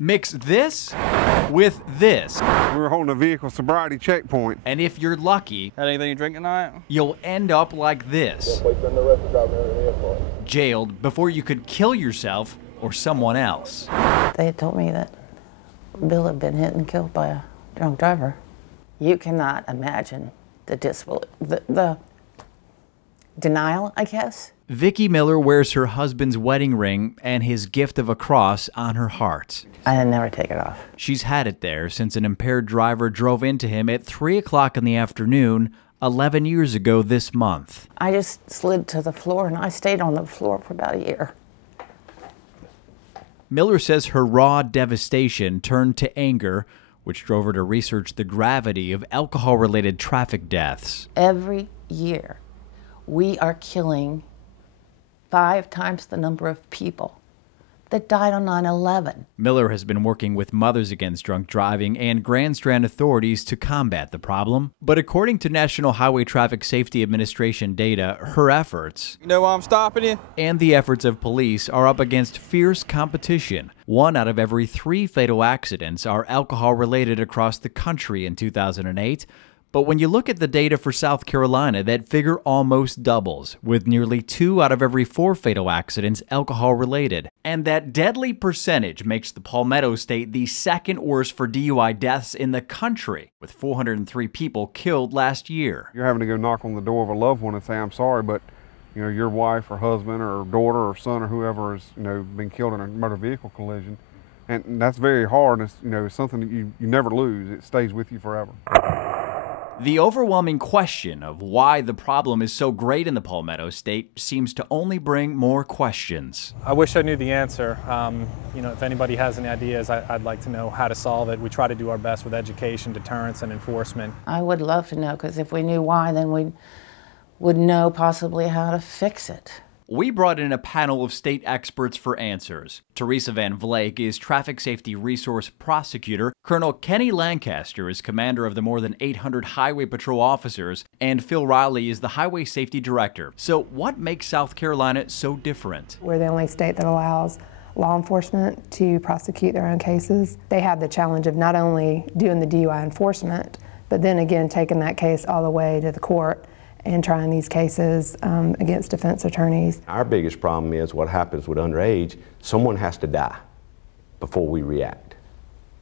Mix this with this. We were holding a vehicle sobriety checkpoint. And if you're lucky, had anything to drink tonight? You'll end up like this. Jailed before you could kill yourself or someone else. They had told me that Bill had been hit and killed by a drunk driver. You cannot imagine the denial, I guess. Vicki Miller wears her husband's wedding ring and his gift of a cross on her heart. I never take it off. She's had it there since an impaired driver drove into him at 3 o'clock in the afternoon 11 years ago this month. I just slid to the floor and I stayed on the floor for about a year. Miller says her raw devastation turned to anger, which drove her to research the gravity of alcohol-related traffic deaths. Every year, we are killing 5 times the number of people that died on 9/11. Miller has been working with Mothers Against Drunk Driving and Grand Strand authorities to combat the problem. But according to National Highway Traffic Safety Administration data, her efforts, you know why I'm stopping you? And the efforts of police are up against fierce competition. 1 out of every 3 fatal accidents are alcohol-related across the country in 2008. But when you look at the data for South Carolina, that figure almost doubles, with nearly 2 out of every 4 fatal accidents alcohol-related. And that deadly percentage makes the Palmetto State the second worst for DUI deaths in the country, with 403 people killed last year. You're having to go knock on the door of a loved one and say, I'm sorry, but your wife or husband or daughter or son or whoever has been killed in a motor vehicle collision. And that's very hard. It's something that you never lose. It stays with you forever. The overwhelming question of why the problem is so great in the Palmetto State seems to only bring more questions. I wish I knew the answer. If anybody has any ideas, I'd like to know how to solve it. We try to do our best with education, deterrence, and enforcement. I would love to know, because if we knew why, then we would know possibly how to fix it. We brought in a panel of state experts for answers. Teresa Van Vleck is Traffic Safety Resource Prosecutor, Colonel Kenny Lancaster is commander of the more than 800 Highway Patrol officers, and Phil Riley is the Highway Safety Director. So what makes South Carolina so different? We're the only state that allows law enforcement to prosecute their own cases. They have the challenge of not only doing the DUI enforcement, but then again taking that case all the way to the court and trying these cases against defense attorneys. Our biggest problem is what happens with underage. Someone has to die before we react.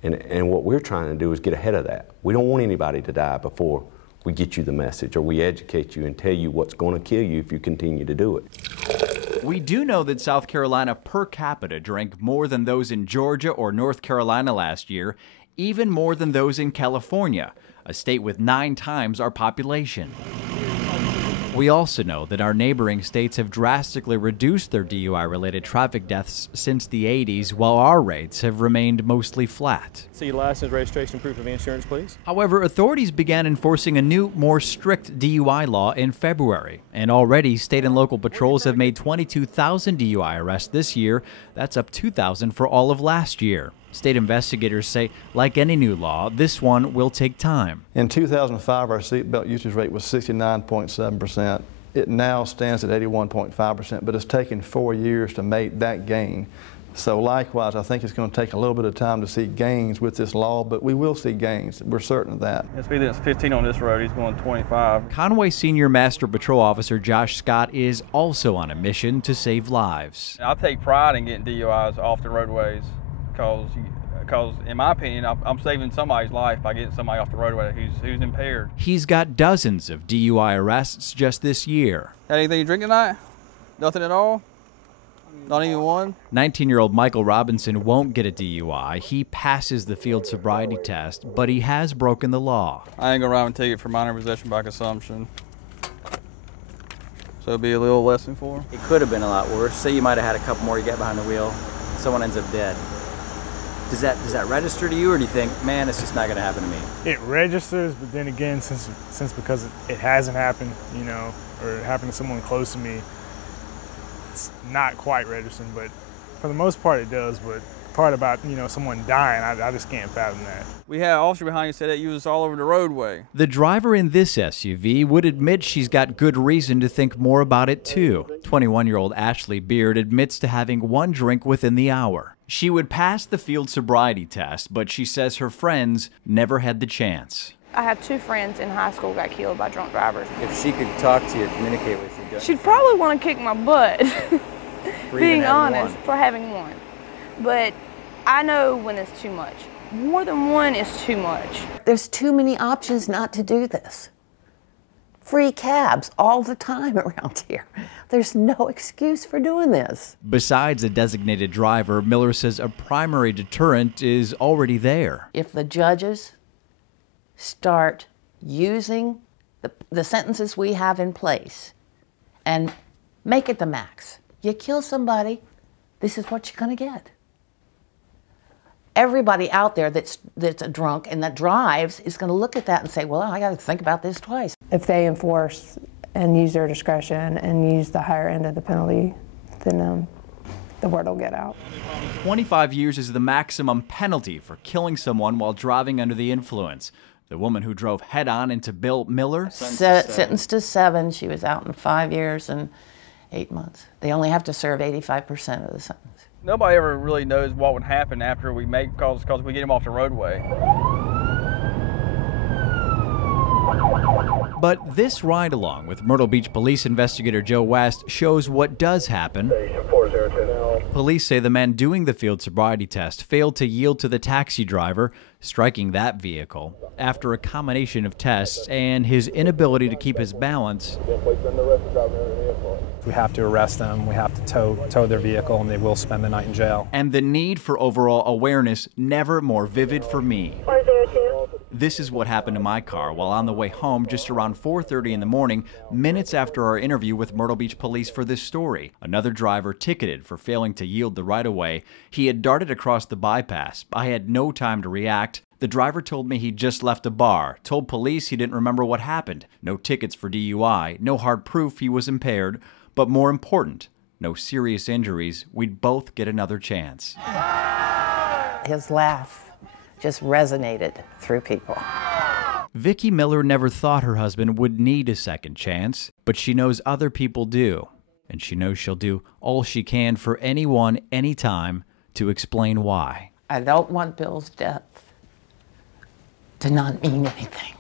And what we're trying to do is get ahead of that. We don't want anybody to die before we get you the message or we educate you and tell you what's going to kill you if you continue to do it. We do know that South Carolina per capita drank more than those in Georgia or North Carolina last year, even more than those in California, a state with 9 times our population. We also know that our neighboring states have drastically reduced their DUI-related traffic deaths since the 80s, while our rates have remained mostly flat. See your license, registration, proof of insurance, please. However, authorities began enforcing a new, more strict DUI law in February, and already state and local patrols have made 22,000 DUI arrests this year. That's up 2,000 for all of last year. State investigators say, like any new law, this one will take time. In 2005, our seatbelt usage rate was 69.7%. It now stands at 81.5%, but it's taken 4 years to make that gain. So likewise, I think it's going to take a little bit of time to see gains with this law, but we will see gains. We're certain of that. The speed limit's 15 on this road. He's going 25. Conway Senior Master Patrol Officer Josh Scott is also on a mission to save lives. I take pride in getting DUIs off the roadways. Because in my opinion, I'm saving somebody's life by getting somebody off the roadway who's impaired. He's got dozens of DUI arrests just this year. Had anything to drink tonight? Nothing at all? Not even one? 19-year-old Michael Robinson won't get a DUI. He passes the field sobriety test, but he has broken the law. I ain't gonna write a ticket for minor possession by consumption. So it'll be a little lesson for him. It could have been a lot worse. Say you might have had a couple more, you get behind the wheel, someone ends up dead. Does that register to you, or do you think, man, it's just not going to happen to me? It registers, but then again, since because it hasn't happened, or it happened to someone close to me, it's not quite registering. But for the most part, it does. But part about, someone dying, I just can't fathom that. We had an officer behind you said that you was all over the roadway. The driver in this SUV would admit she's got good reason to think more about it too. 21-year-old Ashley Beard admits to having one drink within the hour. She would pass the field sobriety test, but she says her friends never had the chance. I have 2 friends in high school got killed by drunk drivers. If she could talk to you, communicate with you, she'd probably want to kick my butt, being honest, one. for having one. But I know when it's too much. More than one is too much. There's too many options not to do this. Free cabs all the time around here. There's no excuse for doing this. Besides a designated driver, Miller says a primary deterrent is already there. If the judges start using the sentences we have in place and make it the max. You kill somebody, this is what you're going to get. Everybody out there that's a drunk and that drives is going to look at that and say, well, I got to think about this twice. If they enforce and use their discretion and use the higher end of the penalty, then the word will get out. 25 years is the maximum penalty for killing someone while driving under the influence. The woman who drove head-on into Bill Miller, sentenced to 7. She was out in 5 years and 8 months. They only have to serve 85% of the sentence. Nobody ever really knows what would happen after we make calls because we get them off the roadway. But this ride-along with Myrtle Beach Police Investigator Joe West shows what does happen. Police say the man doing the field sobriety test failed to yield to the taxi driver, striking that vehicle. After a combination of tests and his inability to keep his balance, We have to arrest them, we have to tow their vehicle, and they will spend the night in jail. and the need for overall awareness never more vivid for me. This is what happened to my car while on the way home just around 4:30 in the morning, minutes after our interview with Myrtle Beach Police for this story. Another driver ticketed for failing to yield the right-of-way. He had darted across the bypass. I had no time to react. The driver told me he'd just left a bar, told police he didn't remember what happened. No tickets for DUI, no hard proof he was impaired, but more important, no serious injuries. We'd both get another chance. His laugh just resonated through people. Vicki Miller never thought her husband would need a second chance, but she knows other people do. And she knows she'll do all she can for anyone, anytime, to explain why. I don't want Bill's death to not mean anything.